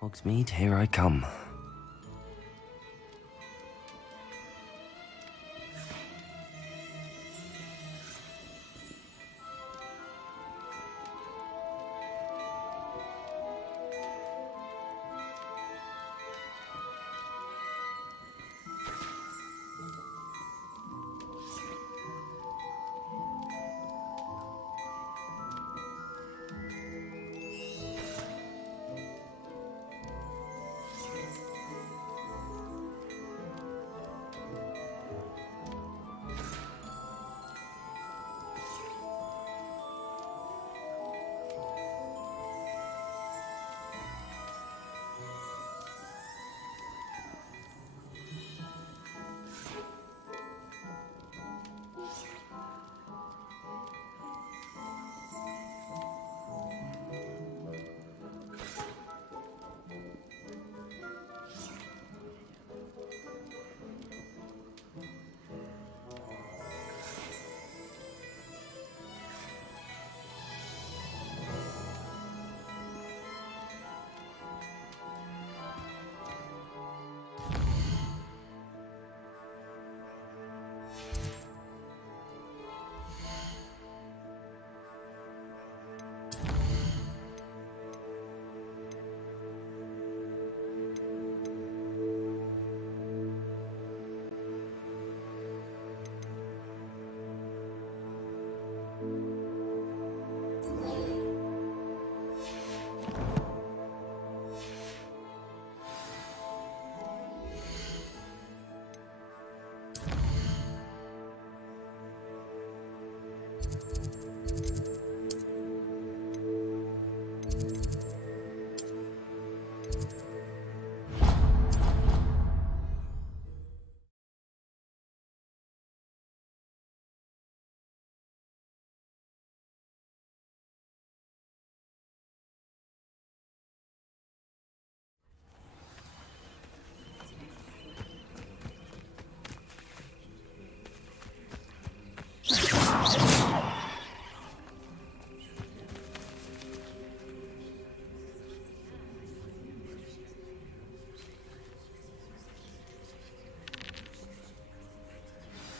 Hogsmeade, here I come.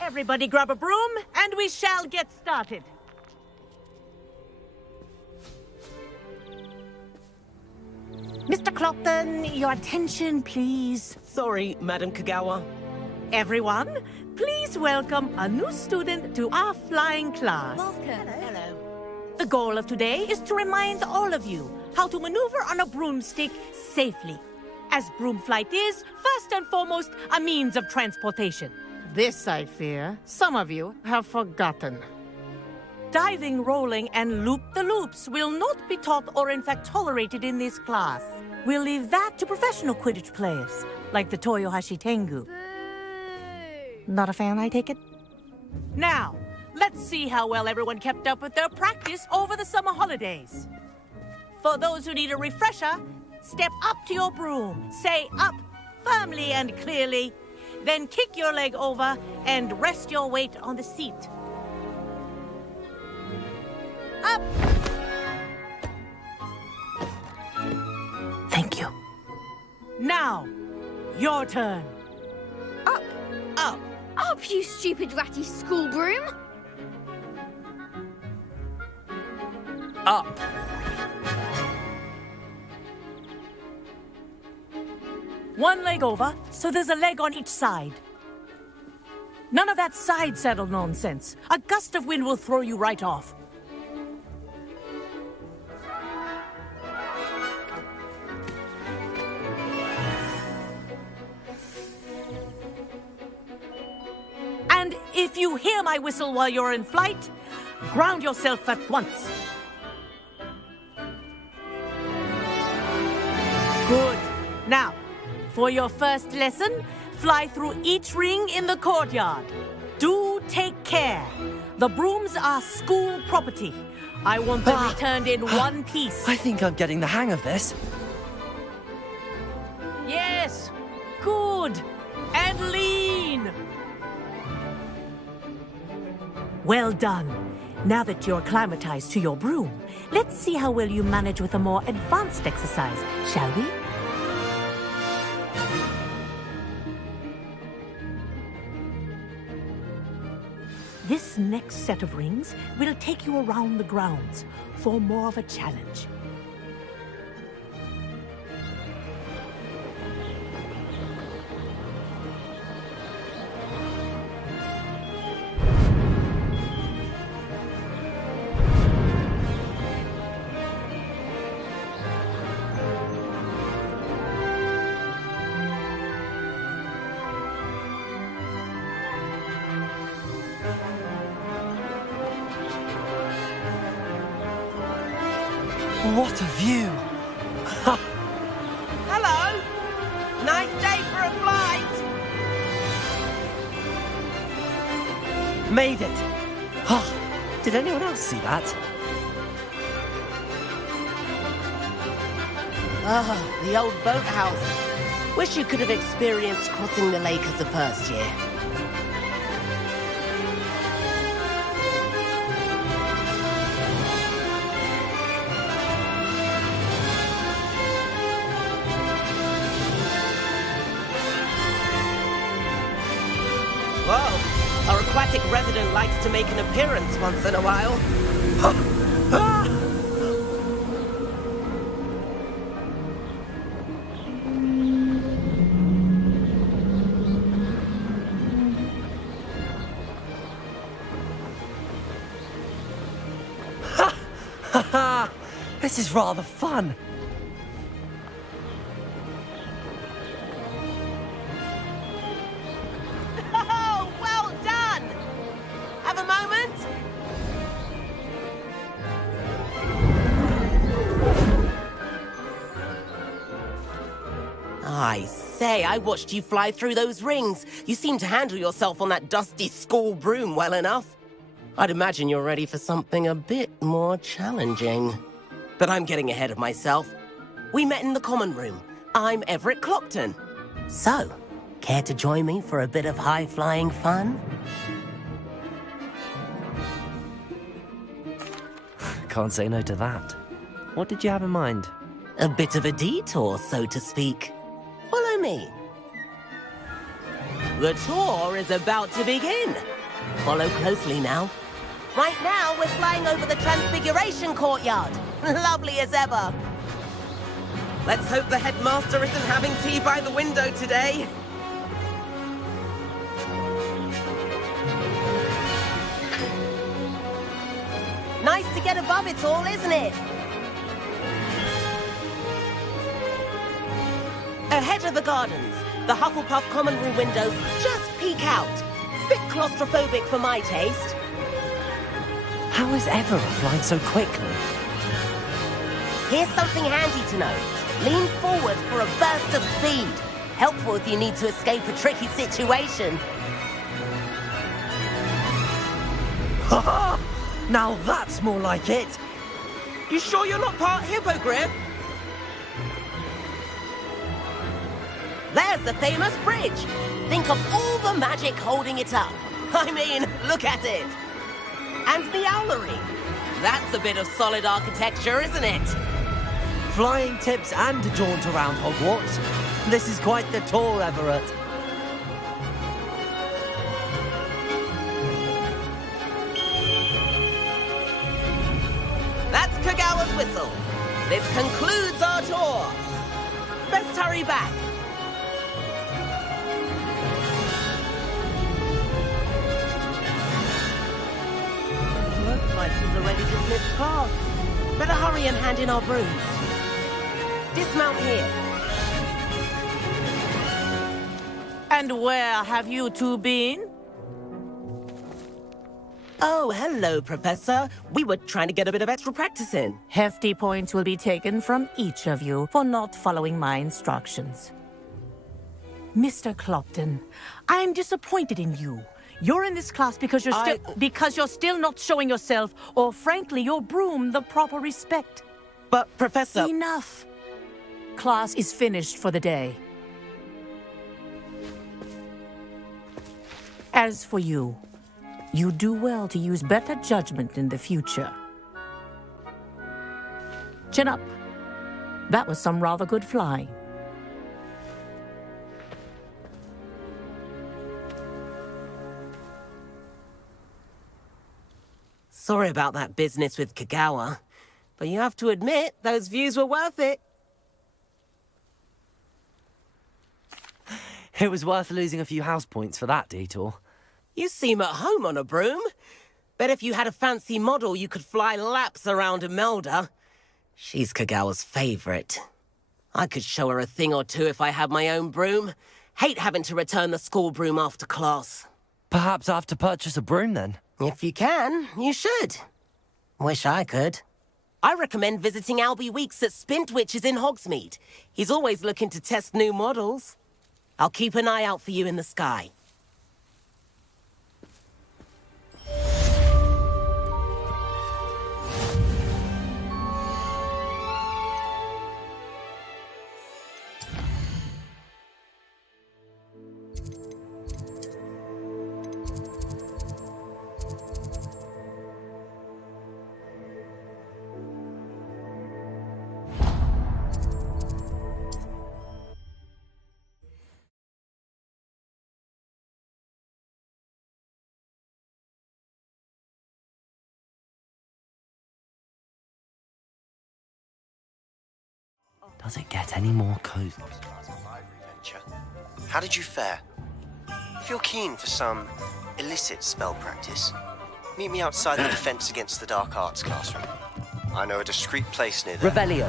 Everybody grab a broom, and we shall get started. Mr. Clopton, your attention, please. Sorry, Madam Kagawa. Everyone, please welcome a new student to our flying class. Welcome. Hello. The goal of today is to remind all of you how to maneuver on a broomstick safely, as broom flight is, first and foremost, a means of transportation. This, I fear, some of you have forgotten. Diving, rolling, and loop-the-loops will not be taught or in fact tolerated in this class. We'll leave that to professional Quidditch players, like the Toyohashi Tengu. Boo! Not a fan, I take it? Now, let's see how well everyone kept up with their practice over the summer holidays. For those who need a refresher, step up to your broom, say up firmly and clearly, then kick your leg over and rest your weight on the seat. Up! Thank you. Now, your turn. Up! Up! Up, you stupid ratty school broom! Up! One leg over, so there's a leg on each side. None of that side saddle nonsense. A gust of wind will throw you right off. And if you hear my whistle while you're in flight, ground yourself at once. Good. Now, for your first lesson, fly through each ring in the courtyard. Do take care. The brooms are school property. I want them returned in one piece. I think I'm getting the hang of this. Yes. Good. And lean. Well done. Now that you're acclimatized to your broom, let's see how well you manage with a more advanced exercise, shall we? This next set of rings will take you around the grounds for more of a challenge. What a view! Hello! Nice day for a flight! Made it! Did anyone else see that? Ah, the old boathouse. Wish you could have experienced crossing the lake as a first year. Whoa, our aquatic resident likes to make an appearance once in a while. This is rather fun. Oh, well done! Have a moment? I say, I watched you fly through those rings. You seem to handle yourself on that dusty school broom well enough. I'd imagine you're ready for something a bit more challenging. But I'm getting ahead of myself. We met in the common room. I'm Everett Clopton. So, care to join me for a bit of high-flying fun? Can't say no to that. What did you have in mind? A bit of a detour, so to speak. Follow me. The tour is about to begin. Follow closely now. Right now, we're flying over the Transfiguration Courtyard. Lovely as ever. Let's hope the headmaster isn't having tea by the window today. Nice to get above it all, isn't it? Ahead of the gardens, the Hufflepuff common room windows just peek out. Bit claustrophobic for my taste. How is Everett flying so quickly? Here's something handy to know. Lean forward for a burst of speed. Helpful if you need to escape a tricky situation. Ha! Now that's more like it! You sure you're not part hippogriff? There's the famous bridge. Think of all the magic holding it up. I mean, look at it. And the owlery. That's a bit of solid architecture, isn't it? Flying tips and a jaunt around Hogwarts. This is quite the tour, Everett. That's Kagawa's whistle. This concludes our tour. Best hurry back. Looks like she's already dismissed class. Better hurry and hand in our brooms. Dismount here. And where have you two been? Oh, hello, Professor. We were trying to get a bit of extra practice in. Hefty points will be taken from each of you for not following my instructions. Mr. Clopton, I'm disappointed in you. You're in this class because you're still not showing yourself, or frankly, your broom the proper respect. But, Professor... Enough. Class is finished for the day. As for you, you do well to use better judgment in the future. Chin up. That was some rather good flying. Sorry about that business with Kagawa, but you have to admit, those views were worth it. It was worth losing a few house points for that detour. You seem at home on a broom. Bet if you had a fancy model, you could fly laps around Imelda. She's Kagawa's favorite. I could show her a thing or two if I had my own broom. Hate having to return the school broom after class. Perhaps I have to purchase a broom then. If you can, you should. Wish I could. I recommend visiting Albie Weeks at Spintwitches in Hogsmeade. He's always looking to test new models. I'll keep an eye out for you in the sky. Does it get any more cozy? How did you fare? If you're keen for some illicit spell practice, meet me outside the Defense Against the Dark Arts classroom. I know a discreet place near there. Revelio.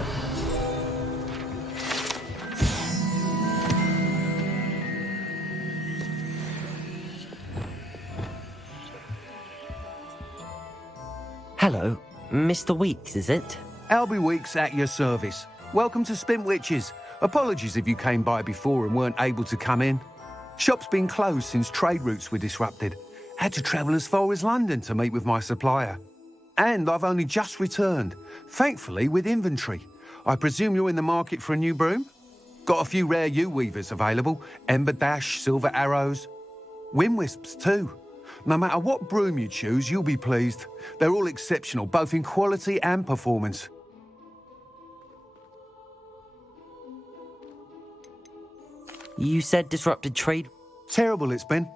Hello, Mr. Weeks, is it? Albie Weeks at your service. Welcome to Spintwitches. Apologies if you came by before and weren't able to come in. Shop's been closed since trade routes were disrupted. Had to travel as far as London to meet with my supplier. And I've only just returned, thankfully with inventory. I presume you're in the market for a new broom? Got a few rare U-weavers available, Ember Dash, Silver Arrows. Wind Wisps too. No matter what broom you choose, you'll be pleased. They're all exceptional, both in quality and performance. You said disrupted trade. Terrible it's been.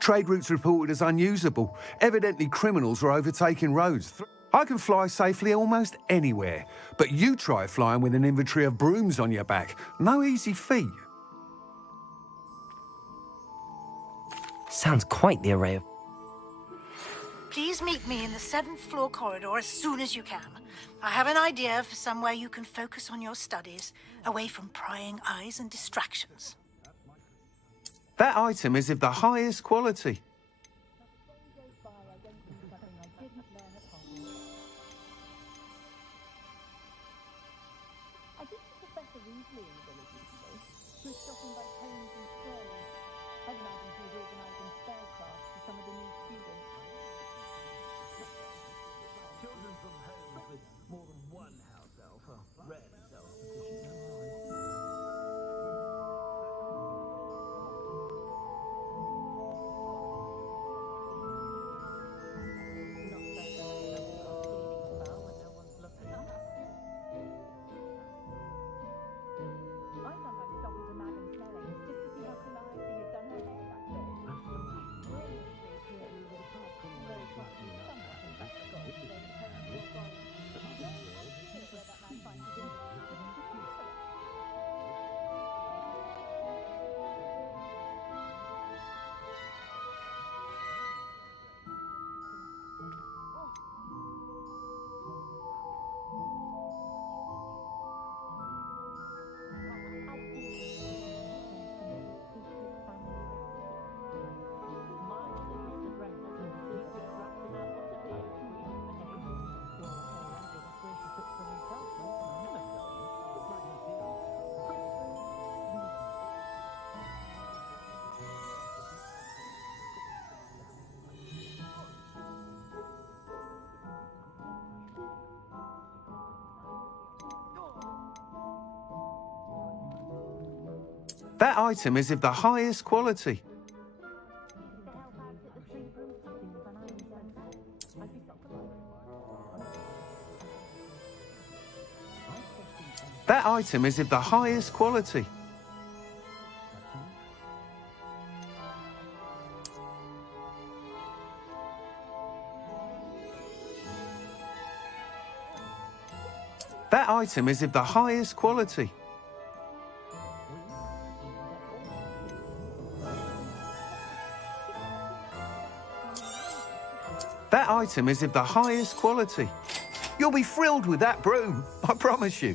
Trade routes reported as unusable. Evidently criminals are overtaking roads. I can fly safely almost anywhere, but you try flying with an inventory of brooms on your back. No easy feat. Sounds quite the array of... Please meet me in the 7th floor corridor as soon as you can. I have an idea for somewhere you can focus on your studies, away from prying eyes and distractions. That item is of the highest quality. That item is of the highest quality. That item is of the highest quality. That item is of the highest quality. That item is of the highest quality. You'll be thrilled with that broom, I promise you.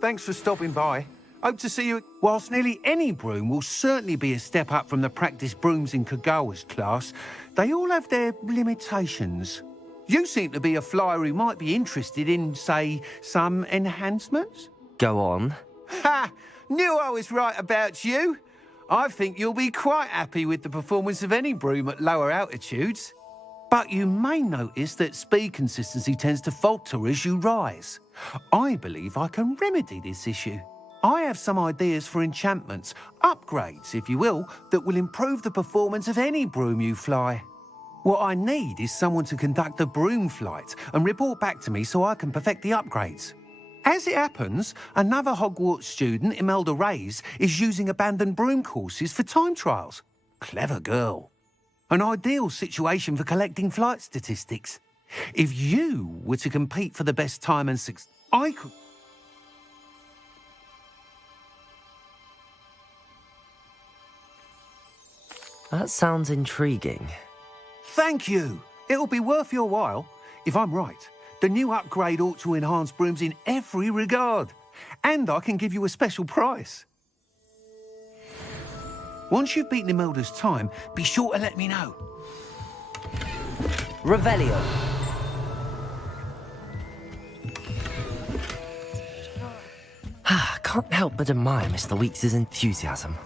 Thanks for stopping by. Hope to see you. Whilst nearly any broom will certainly be a step up from the practice brooms in Kagawa's class, they all have their limitations. You seem to be a flyer who might be interested in, say, some enhancements? Go on. Ha! Knew I was right about you. I think you'll be quite happy with the performance of any broom at lower altitudes. But you may notice that speed consistency tends to falter as you rise. I believe I can remedy this issue. I have some ideas for enchantments, upgrades, if you will, that will improve the performance of any broom you fly. What I need is someone to conduct a broom flight and report back to me so I can perfect the upgrades. As it happens, another Hogwarts student, Imelda Reyes, is using abandoned broom courses for time trials. Clever girl. An ideal situation for collecting flight statistics. If you were to compete for the best time and success, I could... That sounds intriguing. Thank you. It'll be worth your while. If I'm right, the new upgrade ought to enhance brooms in every regard. And I can give you a special price. Once you've beaten Imelda's time, be sure to let me know. Revelio. Can't help but admire Mr. Weeks' enthusiasm.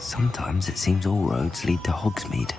Sometimes it seems all roads lead to Hogsmeade.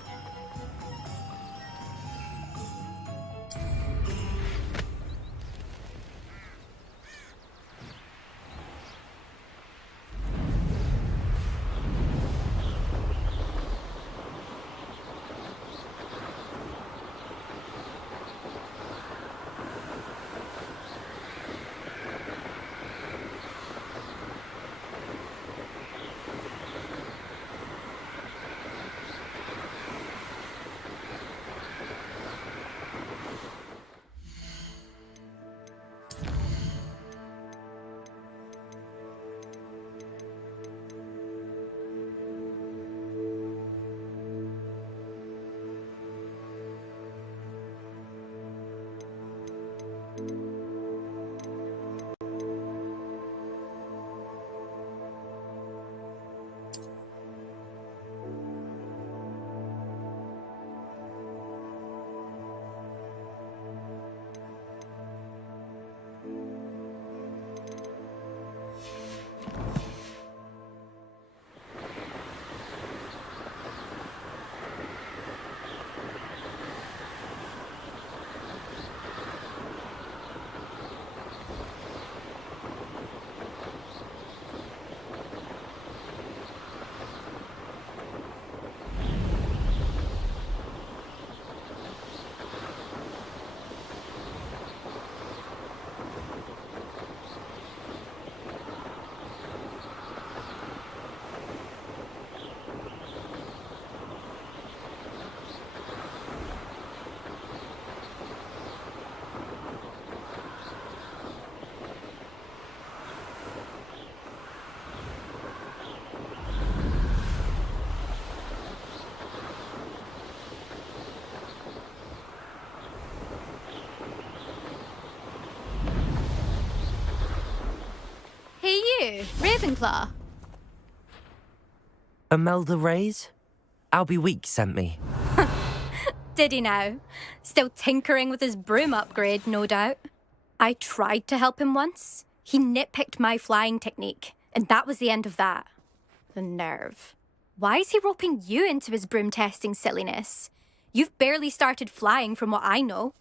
Ravenclaw. Imelda Reyes? Albie Weeks sent me. Did he now? Still tinkering with his broom upgrade, no doubt. I tried to help him once. He nitpicked my flying technique, and that was the end of that. The nerve. Why is he roping you into his broom testing silliness? You've barely started flying from what I know.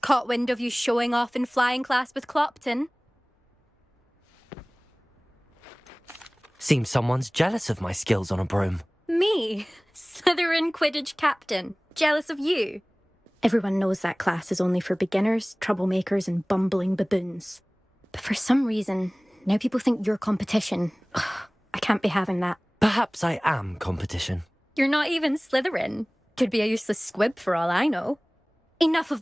Caught wind of you showing off in flying class with Clopton. Seems someone's jealous of my skills on a broom. Me? Slytherin Quidditch captain. Jealous of you? Everyone knows that class is only for beginners, troublemakers, and bumbling baboons. But for some reason, now people think you're competition. I can't be having that. Perhaps I am competition. You're not even Slytherin. Could be a useless squib for all I know. Enough of